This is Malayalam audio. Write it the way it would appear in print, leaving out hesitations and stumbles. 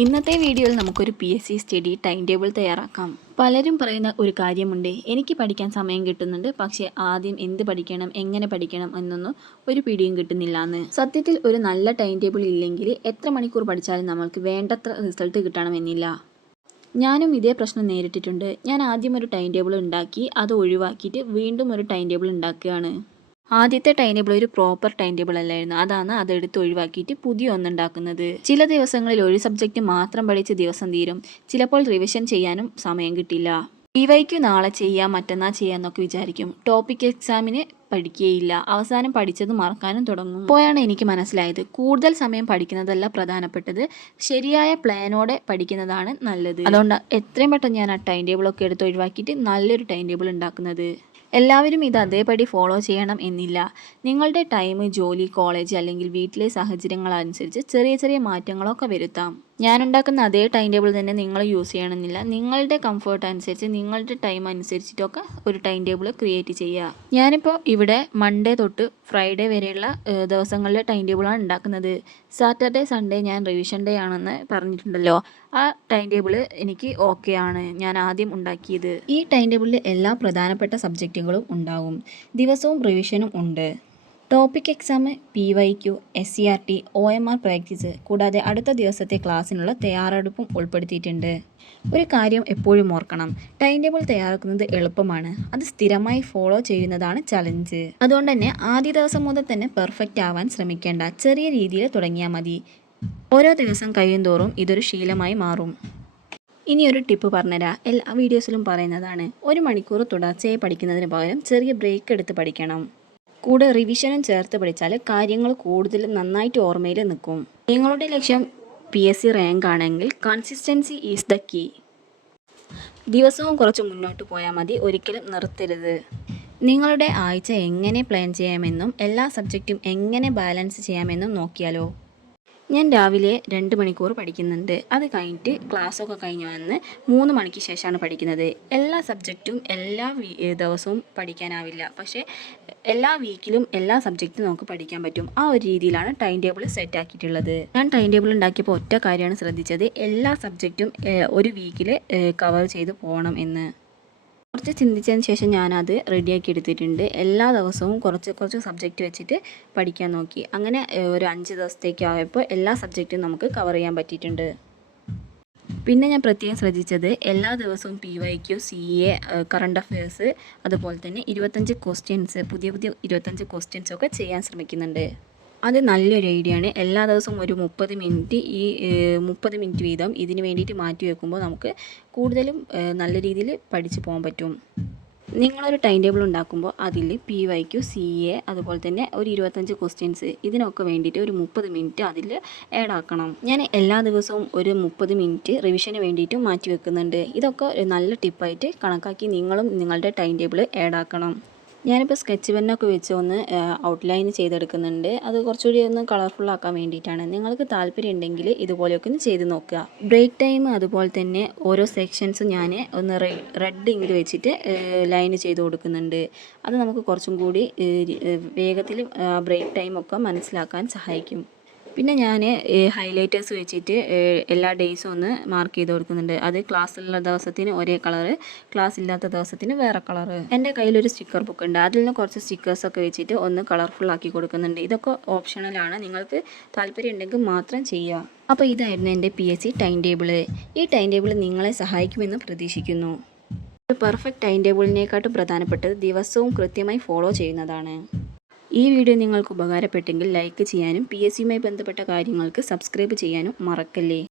ഇന്നത്തെ വീഡിയോയിൽ നമുക്കൊരു PSC സ്റ്റഡി ടൈം ടേബിൾ തയ്യാറാക്കാം. പലരും പറയുന്ന ഒരു കാര്യമുണ്ട്, എനിക്ക് പഠിക്കാൻ സമയം കിട്ടുന്നുണ്ട്, പക്ഷേ ആദ്യം എന്ത് പഠിക്കണം, എങ്ങനെ പഠിക്കണം എന്നൊന്നും ഒരു പിടിയും കിട്ടുന്നില്ല എന്ന്. സത്യത്തിൽ ഒരു നല്ല ടൈം ടേബിൾ ഇല്ലെങ്കിൽ എത്ര മണിക്കൂർ പഠിച്ചാലും നമ്മൾക്ക് വേണ്ടത്ര റിസൾട്ട് കിട്ടണമെന്നില്ല. ഞാനും ഇതേ പ്രശ്നം നേരിട്ടിട്ടുണ്ട്. ഞാൻ ആദ്യം ഒരു ടൈം ടേബിൾ ഉണ്ടാക്കി അത് ഒഴിവാക്കിയിട്ട് വീണ്ടും ഒരു ടൈം ടേബിൾ ഉണ്ടാക്കുകയാണ്. ആദ്യത്തെ ടൈം ടേബിൾ ഒരു പ്രോപ്പർ ടൈം ടേബിൾ അല്ലായിരുന്നു. അതാണ് അതെടുത്ത് ഒഴിവാക്കിയിട്ട് പുതിയ ഒന്നുണ്ടാക്കുന്നത്. ചില ദിവസങ്ങളിൽ ഒരു സബ്ജക്റ്റ് മാത്രം പഠിച്ച് ദിവസം തീരും. ചിലപ്പോൾ റിവിഷൻ ചെയ്യാനും സമയം കിട്ടില്ല. PYQ നാളെ ചെയ്യാം, മറ്റന്നാൾ ചെയ്യാമെന്നൊക്കെ വിചാരിക്കും. ടോപ്പിക് എക്സാമിന് പഠിക്കുകയില്ല. അവസാനം പഠിച്ചത് മറക്കാനും തുടങ്ങും. അപ്പോഴാണ് എനിക്ക് മനസ്സിലായത്, കൂടുതൽ സമയം പഠിക്കുന്നതല്ല പ്രധാനപ്പെട്ടത്, ശരിയായ പ്ലാനോടെ പഠിക്കുന്നതാണ് നല്ലത്. അതുകൊണ്ട് എത്രയും പെട്ടെന്ന് ഞാൻ ആ ടൈം ടേബിളൊക്കെ എടുത്ത് ഒഴിവാക്കിയിട്ട് നല്ലൊരു ടൈം ടേബിൾ ഉണ്ടാക്കുന്നത്. എല്ലാവരും ഇത് അതേപടി ഫോളോ ചെയ്യണം എന്നില്ല. നിങ്ങളുടെ ടൈം, ജോലി, കോളേജ് അല്ലെങ്കിൽ വീട്ടിലെ സാഹചര്യങ്ങളനുസരിച്ച് ചെറിയ ചെറിയ മാറ്റങ്ങളൊക്കെ വരുത്താം. ഞാനുണ്ടാക്കുന്ന അതേ ടൈം ടേബിൾ തന്നെ നിങ്ങൾ യൂസ് ചെയ്യണമെന്നില്ല. നിങ്ങളുടെ കംഫർട്ട് അനുസരിച്ച്, നിങ്ങളുടെ ടൈം അനുസരിച്ചിട്ടൊക്കെ ഒരു ടൈം ടേബിൾ ക്രിയേറ്റ് ചെയ്യുക. ഞാനിപ്പോൾ ഇവിടെ മൺഡേ തൊട്ട് ഫ്രൈഡേ വരെയുള്ള ദിവസങ്ങളിലെ ടൈം ടേബിളാണ് ഉണ്ടാക്കുന്നത്. സാറ്റർഡേ, സൺഡേ ഞാൻ റിവിഷൻ ഡേ ആണെന്ന് പറഞ്ഞിട്ടുണ്ടല്ലോ. ആ ടൈം ടേബിൾ എനിക്ക് ഓക്കെ ആണ്, ഞാൻ ആദ്യം ഉണ്ടാക്കിയത്. ഈ ടൈം ടേബിളിൽ എല്ലാ പ്രധാനപ്പെട്ട സബ്ജക്റ്റുകളും ഉണ്ടാവും. ദിവസവും റിവിഷനും ഉണ്ട്. Topic exam, PYQ, SCRT, OMR practice കൂടാതെ അടുത്ത ദിവസത്തെ ക്ലാസ്സിനുള്ള തയ്യാറെടുപ്പും ഉൾപ്പെടുത്തിയിട്ടുണ്ട്. ഒരു കാര്യം എപ്പോഴും ഓർക്കണം, ടൈം ടേബിൾ തയ്യാറാക്കുന്നത് എളുപ്പമാണ്, അത് സ്ഥിരമായി ഫോളോ ചെയ്യുന്നതാണ് ചലഞ്ച്. അതുകൊണ്ട് തന്നെ ആദ്യ ദിവസം മുതൽ തന്നെ പെർഫെക്റ്റ് ആവാൻ ശ്രമിക്കേണ്ട, ചെറിയ രീതിയിൽ തുടങ്ങിയാൽ മതി. ഓരോ ദിവസം കഴിയുന്തോറും ഇതൊരു ശീലമായി മാറും. ഇനി ഒരു ടിപ്പ് പറഞ്ഞുതരാം, എല്ലാ വീഡിയോസിലും പറയുന്നതാണ്. 1 മണിക്കൂർ തുടർച്ചയായി പഠിക്കുന്നതിന് പകരം ചെറിയ ബ്രേക്ക് എടുത്ത് പഠിക്കണം. കൂടെ റിവിഷനും ചേർത്ത് പഠിച്ചാൽ കാര്യങ്ങൾ കൂടുതൽ നന്നായിട്ട് ഓർമ്മയിൽ നിൽക്കും. നിങ്ങളുടെ ലക്ഷ്യം PSC റാങ്ക് ആണെങ്കിൽ കൺസിസ്റ്റൻസി ഈസ് ദ കീ. ദിവസവും കുറച്ച് മുന്നോട്ട് പോയാൽ മതി, ഒരിക്കലും നിർത്തരുത്. നിങ്ങളുടെ ആഴ്ച എങ്ങനെ പ്ലാൻ ചെയ്യാമെന്നും എല്ലാ സബ്ജക്റ്റും എങ്ങനെ ബാലൻസ് ചെയ്യാമെന്നും നോക്കിയാലോ. ഞാൻ രാവിലെ 2 മണിക്കൂർ പഠിക്കുന്നുണ്ട്. അത് കഴിഞ്ഞിട്ട് ക്ലാസ്സൊക്കെ കഴിഞ്ഞ് വന്ന് 3 മണിക്ക് ശേഷമാണ് പഠിക്കുന്നത്. എല്ലാ സബ്ജക്റ്റും എല്ലാ ദിവസവും പഠിക്കാനാവില്ല, പക്ഷേ എല്ലാ വീക്കിലും എല്ലാ സബ്ജക്റ്റും നമുക്ക് പഠിക്കാൻ പറ്റും. ആ ഒരു രീതിയിലാണ് ടൈം ടേബിൾ സെറ്റ് ആക്കിയിട്ടുള്ളത്. ഞാൻ ടൈം ടേബിൾ ഉണ്ടാക്കിയപ്പോൾ ഒറ്റ കാര്യമാണ് ശ്രദ്ധിച്ചത്, എല്ലാ സബ്ജക്റ്റും ഒരു വീക്കിൽ കവർ ചെയ്ത് പോകണം എന്ന്. കുറച്ച് ചിന്തിച്ചതിന് ശേഷം ഞാനത് റെഡിയാക്കി എടുത്തിട്ടുണ്ട്. എല്ലാ ദിവസവും കുറച്ച് സബ്ജക്റ്റ് വെച്ചിട്ട് പഠിക്കാൻ നോക്കി. അങ്ങനെ ഒരു 5 ദിവസത്തേക്കായപ്പോൾ എല്ലാ സബ്ജക്റ്റും നമുക്ക് കവർ ചെയ്യാൻ പറ്റിയിട്ടുണ്ട്. പിന്നെ ഞാൻ പ്രത്യേകം ശ്രദ്ധിച്ചത്, എല്ലാ ദിവസവും PYQ, CA, കറണ്ട് അഫയേഴ്സ്, അതുപോലെ തന്നെ 25 ക്വസ്റ്റ്യൻസ്, പുതിയ 25 ക്വസ്റ്റ്യൻസൊക്കെ ചെയ്യാൻ ശ്രമിക്കുന്നുണ്ട്. അത് നല്ലൊരു ഐഡിയ ആണ്. എല്ലാ ദിവസവും ഒരു 30 മിനിറ്റ്, ഈ 30 മിനിറ്റ് വീതം ഇതിന് വേണ്ടിയിട്ട് മാറ്റി വെക്കുമ്പോൾ നമുക്ക് കൂടുതലും നല്ല രീതിയിൽ പഠിച്ചു പോകാൻ പറ്റും. നിങ്ങളൊരു ടൈം ടേബിൾ ഉണ്ടാക്കുമ്പോൾ അതിൽ PYQ, CA, അതുപോലെ തന്നെ ഒരു 25 ക്വസ്റ്റ്യൻസ്, ഇതിനൊക്കെ വേണ്ടിയിട്ട് ഒരു 30 മിനിറ്റ് അതിൽ ആഡ് ആക്കണം. ഞാൻ എല്ലാ ദിവസവും ഒരു 30 മിനിറ്റ് റിവിഷന് വേണ്ടിയിട്ടും മാറ്റി വെക്കുന്നുണ്ട്. ഇതൊക്കെ ഒരു നല്ല ടിപ്പായിട്ട് കണക്കാക്കി നിങ്ങളും നിങ്ങളുടെ ടൈം ടേബിൾ ആഡ് ആക്കണം. ഞാനിപ്പോൾ സ്കെച്ച് പെന്നൊക്കെ വെച്ച് ഒന്ന് ഔട്ട്ലൈൻ ചെയ്തെടുക്കുന്നുണ്ട്. അത് കുറച്ചുകൂടി ഒന്ന് കളർഫുൾ ആക്കാൻ വേണ്ടിയിട്ടാണ്. നിങ്ങൾക്ക് താല്പര്യം ഉണ്ടെങ്കിൽ ഇതുപോലെയൊക്കെ ഒന്ന് ചെയ്ത് നോക്കുക. ബ്രേക്ക് ടൈം, അതുപോലെ തന്നെ ഓരോ സെക്ഷൻസും ഞാൻ ഒന്ന് റെഡ് ഇങ്ക് വെച്ചിട്ട് ലൈൻ ചെയ്ത് കൊടുക്കുന്നുണ്ട്. അത് നമുക്ക് കുറച്ചും കൂടി വേഗത്തിൽ ബ്രേക്ക് ടൈമൊക്കെ മനസ്സിലാക്കാൻ സഹായിക്കും. പിന്നെ ഞാൻ ഹൈലൈറ്റേഴ്സ് വെച്ചിട്ട് എല്ലാ ഡേയ്സും ഒന്ന് മാർക്ക് ചെയ്ത് കൊടുക്കുന്നുണ്ട്. അത് ക്ലാസ്സുള്ള ദിവസത്തിന് ഒരേ കളറ്, ക്ലാസ് ഇല്ലാത്ത ദിവസത്തിന് വേറെ കളറ്. എൻ്റെ കയ്യിലൊരു സ്റ്റിക്കർ ബുക്ക് ഉണ്ട്, അതിൽ നിന്ന് കുറച്ച് സ്റ്റിക്കേഴ്സൊക്കെ വെച്ചിട്ട് ഒന്ന് കളർഫുൾ ആക്കി കൊടുക്കുന്നുണ്ട്. ഇതൊക്കെ ഓപ്ഷണലാണ്, നിങ്ങൾക്ക് താല്പര്യം ഉണ്ടെങ്കിൽ മാത്രം ചെയ്യുക. അപ്പോൾ ഇതായിരുന്നു എൻ്റെ PSC ടൈം ടേബിള്. ഈ ടൈം ടേബിൾ നിങ്ങളെ സഹായിക്കുമെന്ന് പ്രതീക്ഷിക്കുന്നു. ഒരു പെർഫെക്റ്റ് ടൈം ടേബിളിനെക്കാട്ടും പ്രധാനപ്പെട്ടത് ദിവസവും കൃത്യമായി ഫോളോ ചെയ്യുന്നതാണ്. ഈ വീഡിയോ നിങ്ങൾക്ക് ഉപകാരപ്പെട്ടെങ്കിൽ ലൈക്ക് ചെയ്യാനും PSCയുമായി ബന്ധപ്പെട്ട കാര്യങ്ങൾക്ക് സബ്സ്ക്രൈബ് ചെയ്യാനും മറക്കല്ലേ.